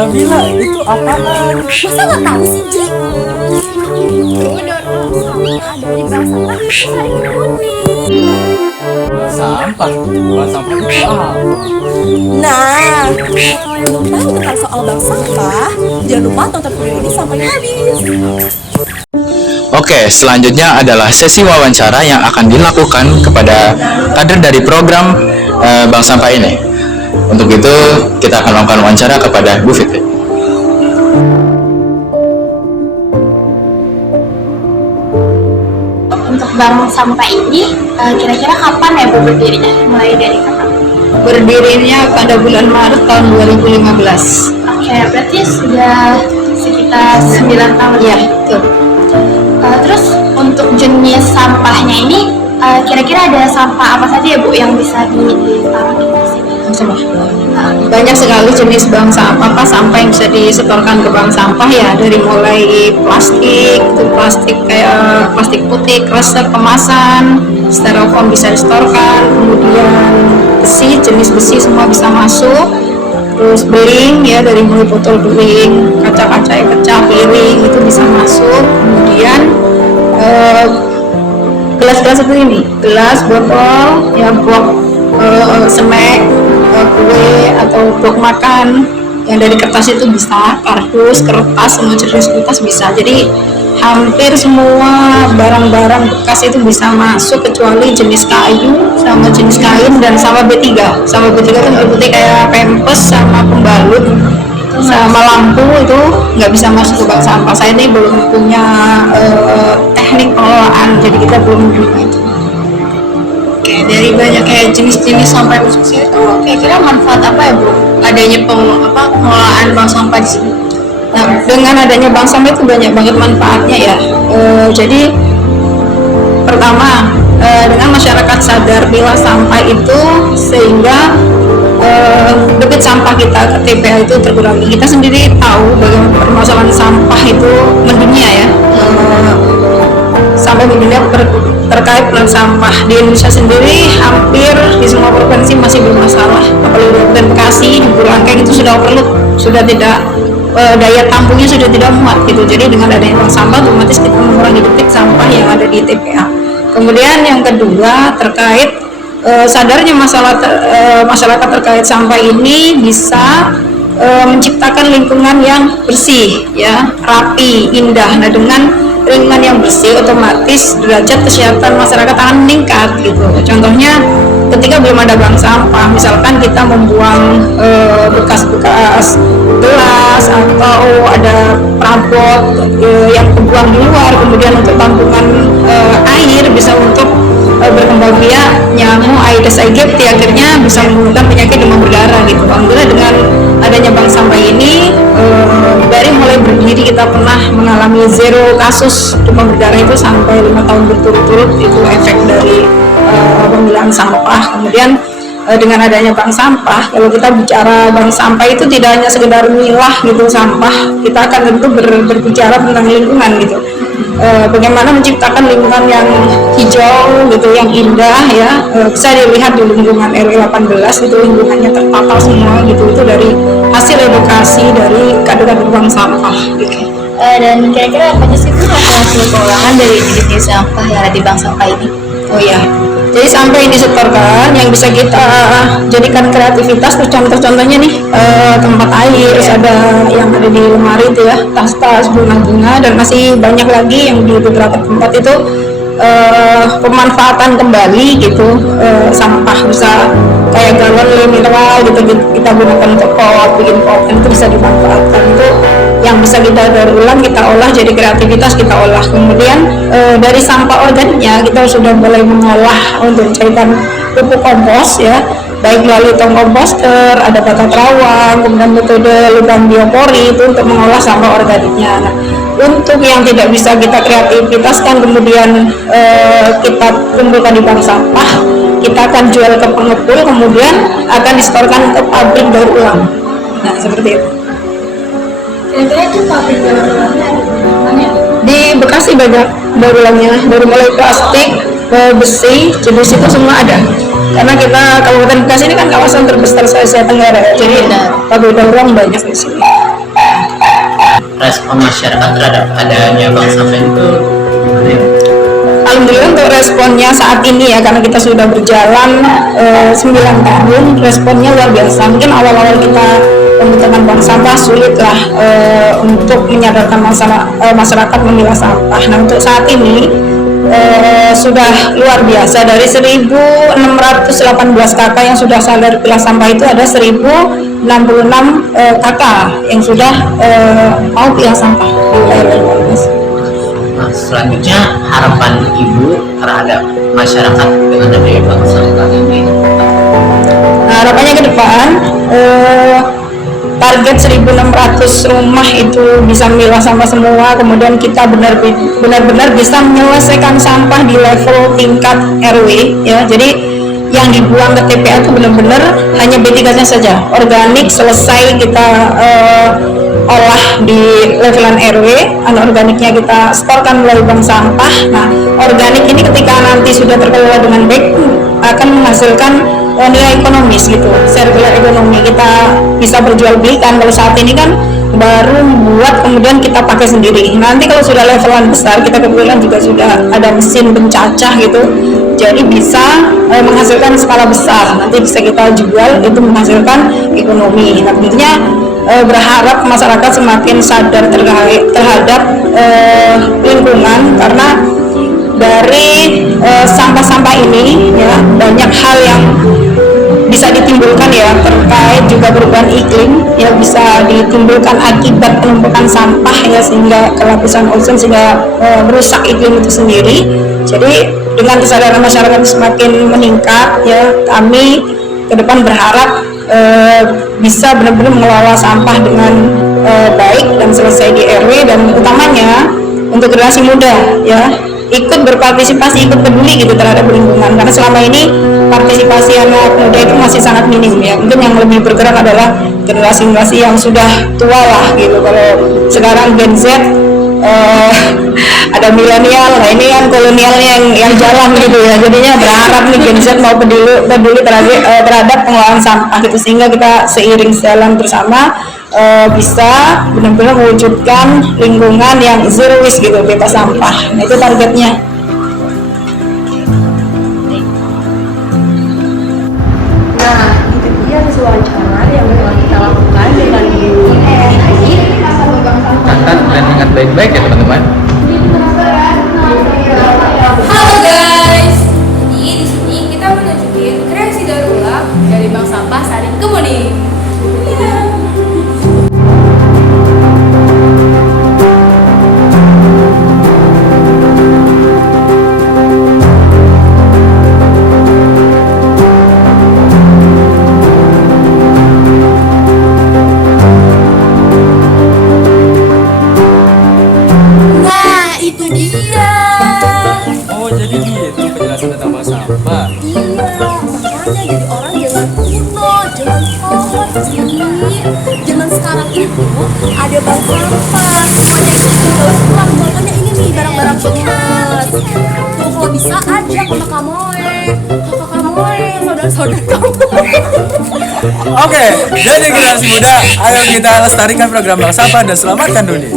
Nabila, itu apaan? Masa nggak tahu sih, Ji? Itu daur ulang sampah dari bank sampah Sari Kuning. Sampah. Bukan sampah itu apa? Nah, kalau yang belum tahu tentang soal bank sampah, jangan lupa tonton video ini sampai habis. Oke, selanjutnya adalah sesi wawancara yang akan dilakukan kepada kader dari program Bank Sampah ini. Untuk itu, kita akan melakukan wawancara kepada Bu Fitri. Untuk bank sampah ini, kira-kira kapan ya Bu berdirinya? Mulai dari kapan? Berdirinya pada bulan Maret tahun 2015. Oke, berarti sudah sekitar 9 tahun Iya, ya? betul. Terus untuk jenis sampahnya ini, kira-kira ada sampah apa saja ya Bu yang bisa ditaruh di sini? Banyak sekali jenis bank sampah, sampah yang bisa disetorkan ke bank sampah ya, dari mulai plastik, itu plastik kayak plastik putih, kresek, kemasan, styrofoam bisa disetorkan, kemudian besi, jenis besi semua bisa masuk, terus beling ya, dari mulai botol beling, kaca-kaca yang pecah, piring itu bisa masuk, kemudian gelas-gelas itu ini, gelas, botol, ya box snack, kue atau box makan yang dari kertas itu bisa, kardus, kertas, semua jenis kertas bisa. Jadi hampir semua barang-barang bekas itu bisa masuk kecuali jenis kayu sama jenis kain dan sama B3. Sama B3 itu meliputi kayak pempes sama pembalut sama lampu, itu nggak bisa masuk ke bank sampah. Saya ini belum punya teknik pengelolaan, jadi kita belum menerima itu. Oke, dari banyak kayak jenis-jenis sampah yang masuk sini itu kira-kira manfaat apa ya Bu? Adanya pengelolaan bank sampah di sini. Nah, dengan adanya bank sampah itu banyak banget manfaatnya ya. Jadi pertama, dengan masyarakat sadar pilah sampah itu, sehingga debit sampah kita ke TPA itu terkurangi. Kita sendiri tahu bagaimana permasalahan sampah itu mendunia ya, sampai mendunia terkait dengan sampah. Di Indonesia sendiri hampir di semua provinsi masih bermasalah, apalagi di Bekasi, di Burangkeng itu sudah overload, sudah tidak daya tampungnya sudah tidak muat gitu. Jadi dengan adanya bank sampah otomatis kita mengurangi debit sampah yang ada di TPA. Kemudian yang kedua, terkait sadarnya masyarakat terkait sampah ini bisa menciptakan lingkungan yang bersih ya, rapi, indah. Nah, dengan lingkungan yang bersih otomatis derajat kesehatan masyarakat akan meningkat gitu. Contohnya ketika belum ada bank sampah, misalkan kita membuang bekas-bekas gelas atau ada perabot yang kebuang di luar, kemudian untuk tampungan air bisa untuk berkembang biak nyamuk Aedes aegypti, akhirnya bisa menimbulkan penyakit demam berdarah gitu. Alhamdulillah dengan adanya bank sampah ini, dari mulai berdiri kita pernah mengalami 0 kasus demam berdarah itu sampai 5 tahun berturut-turut. Itu efek dari pemilahan sampah. Kemudian dengan adanya bank sampah, kalau kita bicara bank sampah itu tidak hanya sekedar milah gitu sampah, kita akan tentu berbicara tentang lingkungan gitu. Bagaimana menciptakan lingkungan yang hijau gitu, yang indah ya, bisa dilihat di lingkungan RW 18 itu lingkungannya tertata semua gitu. Itu dari hasil edukasi dari kader-kader bank sampah gitu. Dan kira-kira apa sih Bu hasil keuangan dari jenis sampah yang ada di bank sampah ini? Oh iya, jadi sampah yang disetorkan yang bisa kita jadikan kreativitas, terus contoh-contohnya nih, tempat air, terus ada yang ada di lemari itu ya, tas-tas, bunga-bunga, dan masih banyak lagi yang di beberapa tempat itu pemanfaatan kembali gitu. Sampah bisa kayak galon mineral gitu, kita gunakan untuk pot, bikin pot, itu bisa dimanfaatkan. Itu yang bisa kita daur ulang, kita olah jadi kreativitas, kita olah. Kemudian dari sampah organiknya kita sudah mulai mengolah untuk menjadikan pupuk kompos ya, baik melalui tong komposter, ada bata terawang, kemudian metode lubang biopori itu untuk mengolah sampah organiknya. Nah, untuk yang tidak bisa kita kreativitaskan kemudian kita kumpulkan di bank sampah, kita akan jual ke pengepul, kemudian akan disetorkan ke pabrik daur ulang. Nah, seperti itu. Kira-kira itu pabrik daur ulangnya ada di mana? Di Bekasi banyak daur ulangnya, dari mulai plastik, besi, jenis itu semua ada. Karena kita Kabupaten Bekasi ini kan kawasan terbesar se-Asia Tenggara, jadi pabrik daur ulang banyak di sini. respon masyarakat terhadap adanya bank sampah itu gimana ya? Alhamdulillah untuk responnya saat ini ya, karena kita sudah berjalan 9 tahun, responnya luar biasa. Mungkin awal-awal kita pembentukan bank sampah sulit lah untuk menyadarkan masyarakat memilah sampah. Nah untuk saat ini sudah luar biasa, dari 1.618 kakak yang sudah sadar pilah sampah itu ada 1.066 kakak yang sudah mau pilah sampah di wilayah Banyumas. Nah, selanjutnya harapan Ibu terhadap masyarakat dengan adanya bank sampah ini. Nah, harapannya ke depan target 1.600 rumah itu bisa memilah sampah semua, kemudian kita benar-benar bisa menyelesaikan sampah di level tingkat RW ya. Jadi yang dibuang ke TPA itu benar-benar hanya B3-nya saja, organik selesai kita olah di levelan RW, anorganiknya kita setorkan melalui bank sampah. Nah, organik ini ketika nanti sudah terkelola dengan baik akan menghasilkan nilai ekonomis gitu, circular ekonomi, kita bisa berjual belikan. Kalau saat ini kan baru buat kemudian kita pakai sendiri. Nanti kalau sudah levelan besar, kita kebetulan juga sudah ada mesin pencacah gitu, jadi bisa menghasilkan skala besar, nanti bisa kita jual, itu menghasilkan ekonomi. Nah tentunya berharap masyarakat semakin sadar terhadap lingkungan, karena dari sampah-sampah ini ya banyak hal yang bisa ditimbulkan ya, terkait juga perubahan iklim ya, bisa ditimbulkan akibat penumpukan sampah ya, sehingga ke lapisan ozon, sehingga merusak iklim itu sendiri. Jadi dengan kesadaran masyarakat semakin meningkat ya, kami ke depan berharap bisa benar-benar mengelola sampah dengan baik dan selesai di RW, dan utamanya untuk generasi muda ya, ikut berpartisipasi, ikut peduli gitu terhadap lingkungan, karena selama ini partisipasi anak muda itu masih sangat minim ya. Mungkin yang lebih bergerak adalah generasi yang sudah tua lah gitu. Kalau sekarang Gen Z ada milenial, nah ini kan kolonialnya yang jalan gitu ya. Jadinya berharap nih Gen Z mau peduli terhadap pengelolaan sampah gitu, sehingga kita seiring jalan bersama bisa benar-benar mewujudkan lingkungan yang zero waste gitu, bebas sampah. Nah itu targetnya. Nah, itu dia hasil wawancara yang telah kita lakukan dengan Bu Haji. Catat dan ingat baik-baik ya teman-teman. Halo guys, jadi di sini kita menunjukin kreasi daur ulang dari bank sampah Saring Kemuning. Nah, itu dia. Oh jadi gitu penjelasan tentang bank sampah. Iya, makanya jadi orang jangan kuno, jangan kolot sendiri. Zaman sekarang itu ada bank sampah, semuanya itu daur ulang. Contohnya ini nih, barang-barang bekas. Tuh kalau bisa ajak sama kamoe, kakak kamoe, saudara-saudara kamu. Oke, jadi generasi muda, ayo kita lestarikan program bank sampah dan selamatkan dunia.